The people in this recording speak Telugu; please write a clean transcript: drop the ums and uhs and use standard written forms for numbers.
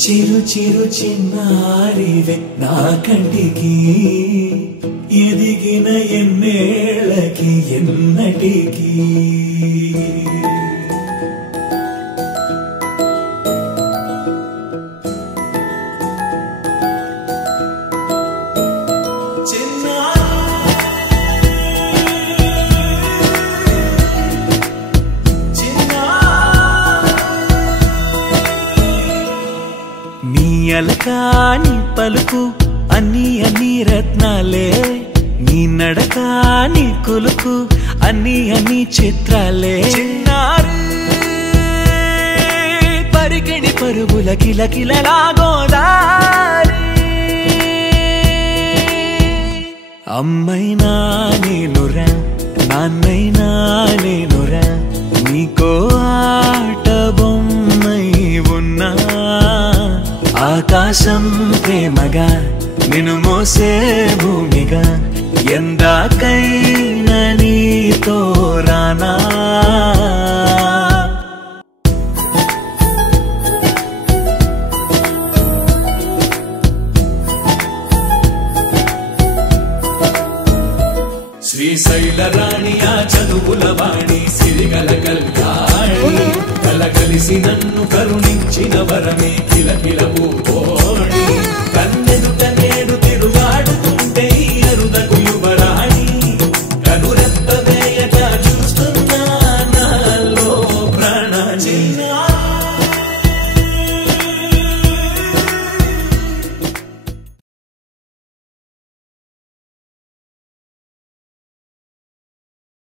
చిరు చిరు చిన్నారివే నా కంటికి ఎదిగిన ఎన్నేళ్ళకి ఎన్నటికి అలకాని పలుకు అన్ని అన్ని రత్నాలే నీ నడక నీ కులుకు అన్ని అన్ని చిత్రాలే చిన్నారు పరికిణి పరుగుల కిలకిలలా గోదారి అమ్మైనా నేనురా నాన్నైనా నేనురా నీకో ఆట బొమ్మై ఉన్నా ఆకాశం ప్రేమగా నిన్ను మోసే భూమిగా ఎందాకైనా నీతో రానా శ్రీశైల రాణి ఆ చదువుల వాణి సిరిగల కల్కాణి కలగలిసి నన్ను కరుణ